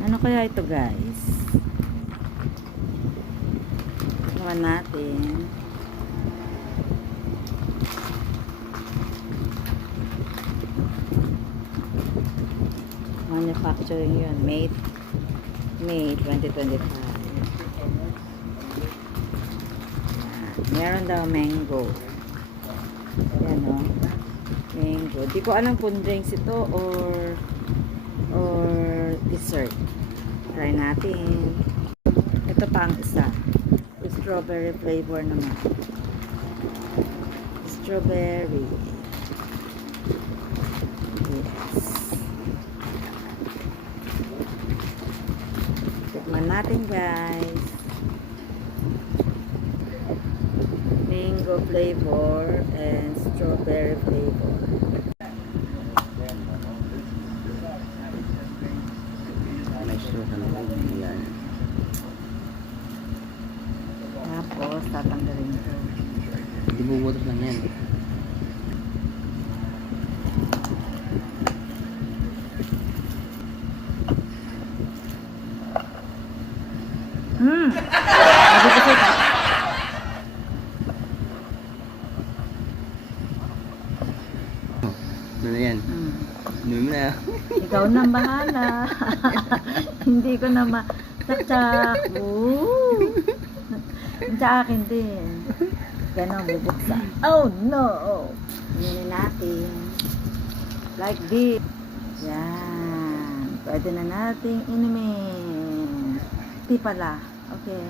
Ano kaya ito, guys? Tingnan natin. Manufacturing yun. May 2025. Meron daw mango. Yan o. Mango. Di ko alam kung drinks ito or dessert. Try natin. Ito pa ang isa. Strawberry flavor naman. Strawberry. Yes. Tikman natin, guys. Mango flavor and strawberry flavor. Tapos, tatanggalin ito. Hindi bubutos lang yan. Sabi ko sa'yo, Ano na yan? Ano mo na? ikaw na bahala. Hindi ko na ma-tsak-tsak. Sa akin din. Ganon, bubuksan. Oh, no! Inunin natin. Like this. Yan. Pwede na nating inumin. Di pala. Okay.